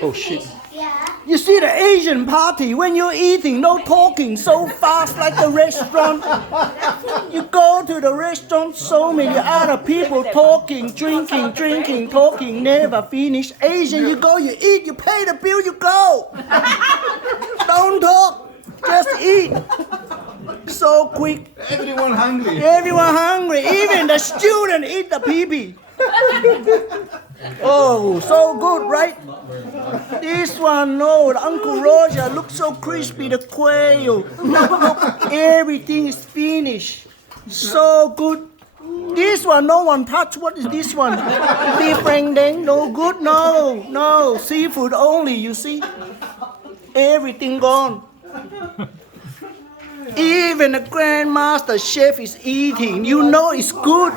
Oh shit. Yeah. You see the Asian party when you're eating, no talking, so fast like the restaurant. You go to the restaurant, so many other people talking, drinking, talking, never finish. Asian, you go, you eat, you pay the bill, you go. Don't talk, just eat. So quick. Everyone hungry. Everyone hungry, even the student eat the pee-pee. Oh, so good, right? This one, no, Uncle Roger looks so crispy, the quail. Look, everything is finished. So good. This one, no one touch. What is this one? Beef rendang, no good, no. Seafood only, you see. Everything gone. Even the grandmaster chef is eating. You know it's good.